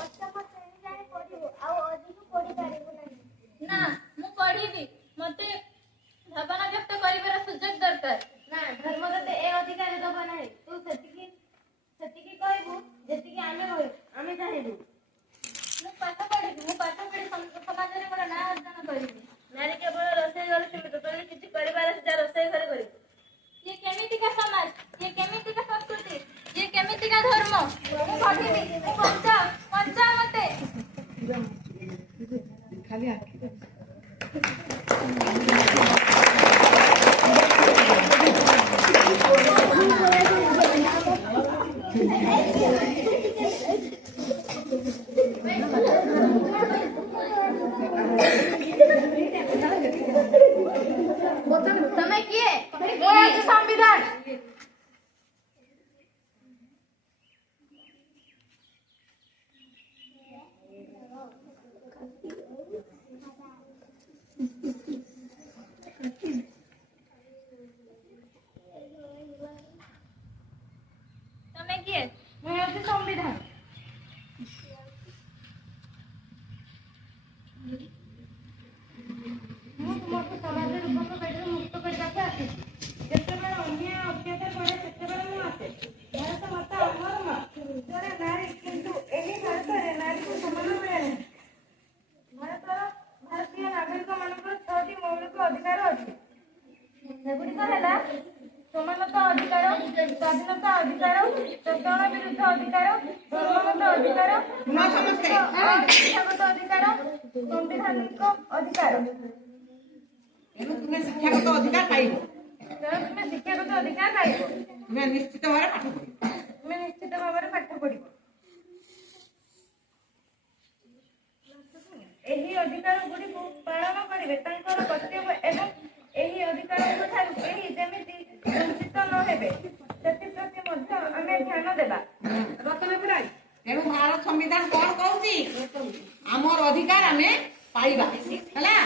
ଅଷ୍ଟମ ଶ୍ରେଣୀ ଯାଏ ପଢିବୁ ଆଉ ଅଧିକ ପଢି ପାରିବୁ ନାହିଁ। ନା ମୁଁ ପଢିବି, ମତେ ଭାବନା ବ୍ୟକ୍ତ କରିବାର ସୁଯୋଗ ଦରକାର। ନା ଧର୍ମ ତତେ ଏ ଅଧିକାର ଦବ ନାହିଁ। ତୁ ସେତିକି କହିବୁ ଯେତିକି ଆମେ ଚାହିଁବୁ। ମୁଁ ପାଠ ପଢିବି, ମୁଁ ପାଠ ପଢି ସମାଜରେ ମୋର ନାଁ ଅର୍ଜନ କରିବି। ନାରୀ କେବଳ ରୋଷେଇ ଘରେ ସୀମିତ। ତୁ କିଛି କରିବାର ଅଛି ଯା ରୋଷେଇ ଘରେ କରିବୁ। ये केमितिका समाज, ये केमितिका संस्कृति, ये केमितिका धर्म। ମୁଁ ଭାବିବି ପଞ୍ଚା ମତେ। ଖାଲି ଆଖି ତମେ କିଏ? संविधान तमे किए? मैं होती संविधान। ମୁଁ ତୁମକୁ ସମାଜ ରୂପକ ବେଡରୁ ମୁକ୍ତ କରିବାକୁ ଆସିଛି। ଯେତେବେଳେ ଅନ୍ୟାୟ ଅତ୍ୟାଚାର ପଡ଼େ ସେତେବେଳେ ମୁଁ ଆସେ। ଭାରତ ମାତା ଆମର ମା, ଜଣେ ନାରୀ, କିନ୍ତୁ ଏହି ଭାରତରେ ନାରୀକୁ ସମାନ ମିଳେ ନାହିଁ। ଭାରତୀୟ ନାଗରିକ ମାନଙ୍କର 6ଟି ମୌଳିକ ଅଧିକାର ଅଛି। ସେଗୁଡ଼ିକ ହେଲା ସମାନତା ଅଧିକାର, ସ୍ୱାଧୀନତା ଅଧିକାର, ଶୋଷଣ ବିରୁଦ୍ଧ ଅଧିକାର, ଧର୍ମଗତ ଅଧିକାର, ଶିକ୍ଷାଗତ ଅଧିକାର, ସାମ୍ବିଧାନିକ ଅଧିକାର। ତେଣୁ ତୁମେ ଶିକ୍ଷାଗତ ଅଧିକାର ପାଇବ। ତୁମେ ନିଶ୍ଚିତ ଭାବରେ ପାଠ ପଢିବ। ଏହି ଅଧିକାର ଗୁଡ଼ିକୁ ପାଳନ କରିବେ ତାଙ୍କର କର୍ତ୍ତବ୍ୟ ଏବଂ ଏହି ଅଧିକାରଙ୍କ ଠାରୁ କେହି ଯେମିତି ବଞ୍ଚିତ ନ ହେବେ ସେଥିପ୍ରତି ମଧ୍ୟ ଆମେ ଧ୍ୟାନ ଦେବା। ତେଣୁ ଭାରତ ସମ୍ବିଧାନ କଣ କହୁଛି? ଆମର ଅଧିକାର ଆମେ ପାଇବା ହେଲା।